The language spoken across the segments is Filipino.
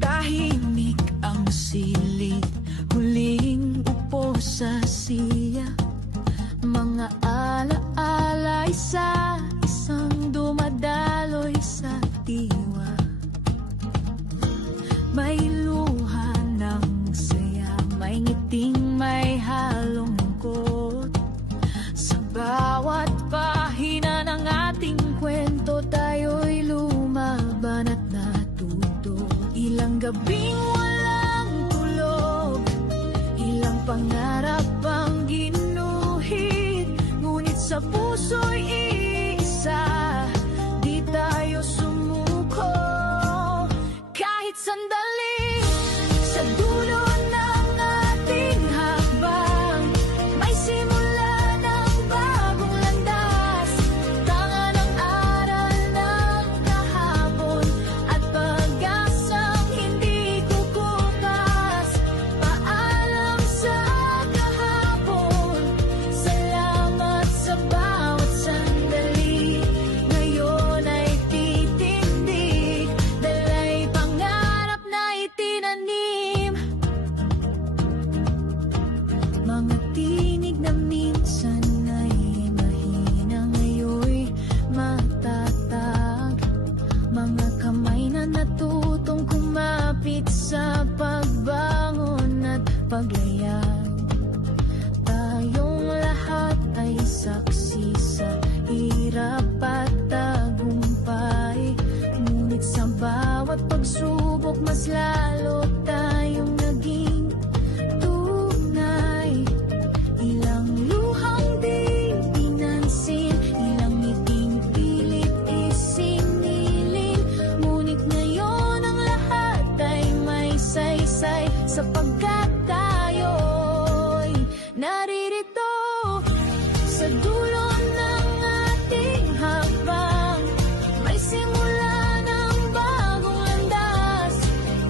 Tahimik ang silid, huling upo sa siya. Mga ala-ala isa-isang dumadaloy sa diwa. May luha ng saya, may ngiting may halong lungkot. Sa bawat pahina ng ating kwento, tayo'y lumaban at natuto. Ilang gabing walang tulog, ilang pangarap ang ginuhit, ngunit sa puso'y iisa, di tayo sumuko. Kahit sandali, sa dulo ng ating hakbang, may simula ng bagong landas. Tanga ng aral ng kahapon at pag-asang hindi kukupas. Paalam sa kahapon, salamat sa bawat sandali. Ngayon ay titindig, dalay pangarap na itinanim. Mga tinig na minsan ay mahina, ngayon'y matatag. Mga kamay na natutong kumapit sa pagbangon at paglayag. Tayong lahat ay saksi sa hirap at tagumpay, ngunit sa bawat pagsubok mas lalo tayong naging tunay. Ilang luhang di pinansin, ilang ngiting pilit isiniling, ngunit ngayon ang lahat ay may saysay, sapagkat tayo'y naririto. Sa dulo ng ating hakbang, may simula ng bagong landas.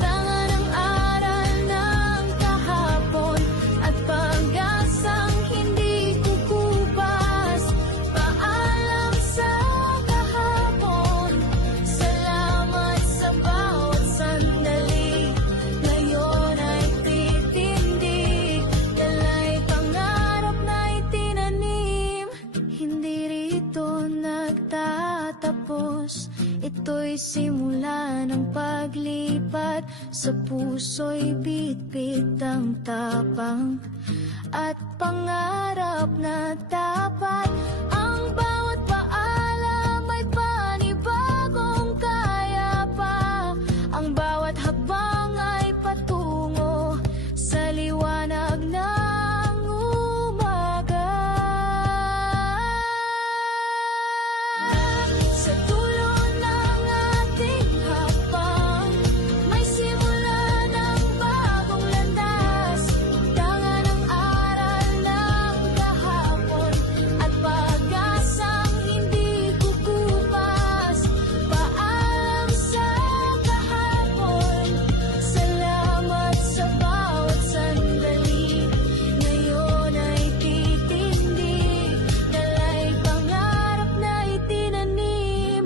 Tanga ng aral ng kahapon at pag-asang hindi kukupas. Paalam sa kahapon, salamat sa bawat sandali. Ngayon ay titindig, dalay pangarap na itinanim. Hindi rito nagtatapos, ito'y simula ng paglipat. Sa puso'y bitbit ang tapang at pangarap na tapat. Ang bawat paalam ay panibagong kaya pa. Ang bawat hakbang ay patungo sa liwanag ng umaga. Sa dulo ng ating hakbang, may simula ng bagong landas. Tanga ng aral ng kahapon at pag-asang hindi kukupas. Paalam sa kahapon, salamat sa bawat sandali. Ngayon ay titindig, dalay pangarap na itinanim.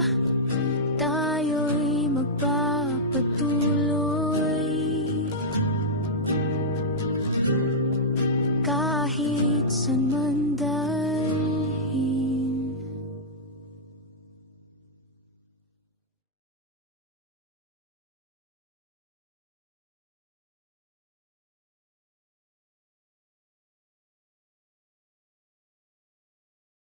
Tayo'y magpapatuloy kahit saan man